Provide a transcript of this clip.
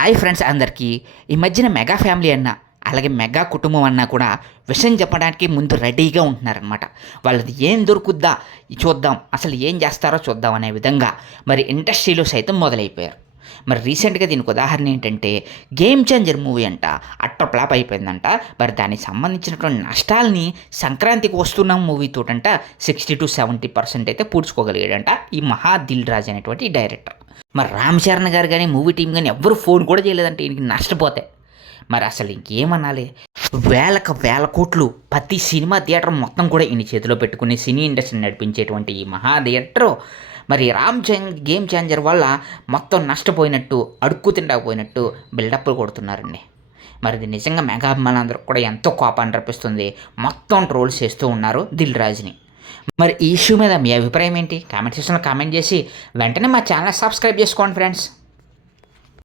Hi friends అందరికీ. ఈ మధ్యన మెగా ఫ్యామిలీ అన్న అలాగే మెగా కుటుంబం అన్నా కూడా విషయం చెప్పడానికి ముందు రెడీగా ఉంటున్నారనమాట. వాళ్ళది ఏం దొరుకుద్దా చూద్దాం, అసలు ఏం చేస్తారో చూద్దాం అనే విధంగా మరి ఇండస్ట్రీలో సైతం మొదలైపోయారు. మరి రీసెంట్గా దీనికి ఉదాహరణ ఏంటంటే గేమ్ చేంజర్ మూవీ అంట అట్టర్ ఫ్లాప్ అయిపోయిందంట. మరి దానికి సంబంధించినటువంటి నష్టాలని సంక్రాంతికి వస్తున్న మూవీతోటంట 60-70% అయితే పూడ్చుకోగలిగాడంట ఈ మహా దిల్ రాజ్ అనేటువంటి డైరెక్టర్. మరి రామ్ చరణ్ గారు కానీ మూవీ టీం కానీ ఎవ్వరు ఫోన్ కూడా చేయలేదంటే ఈయనకి నష్టపోతే మరి అసలు ఇంకేమనాలి. వేల కోట్లు ప్రతి సినిమా థియేటర్ మొత్తం కూడా ఈయన చేతిలో పెట్టుకుని సినీ ఇండస్ట్రీని నడిపించేటువంటి ఈ మహా థియేటర్ మరి గేమ్ చేంజర్ వల్ల మొత్తం నష్టపోయినట్టు, అడుక్కు తిండకపోయినట్టు బిల్డప్లు కొడుతున్నారండి. మరి ఇది నిజంగా మెగా అభిమానులందరూ కూడా ఎంతో కోపాన్ని రప్పిస్తుంది. మొత్తం ట్రోల్స్ చేస్తూ ఉన్నారు దిల్ రాజుని. మరి ఈ ఇష్యూ మీద మీ అభిప్రాయం ఏంటి? కామెంట్ సెక్షన్లో కామెంట్ చేసి వెంటనే మా ఛానల్ సబ్స్క్రైబ్ చేసుకోండి ఫ్రెండ్స్.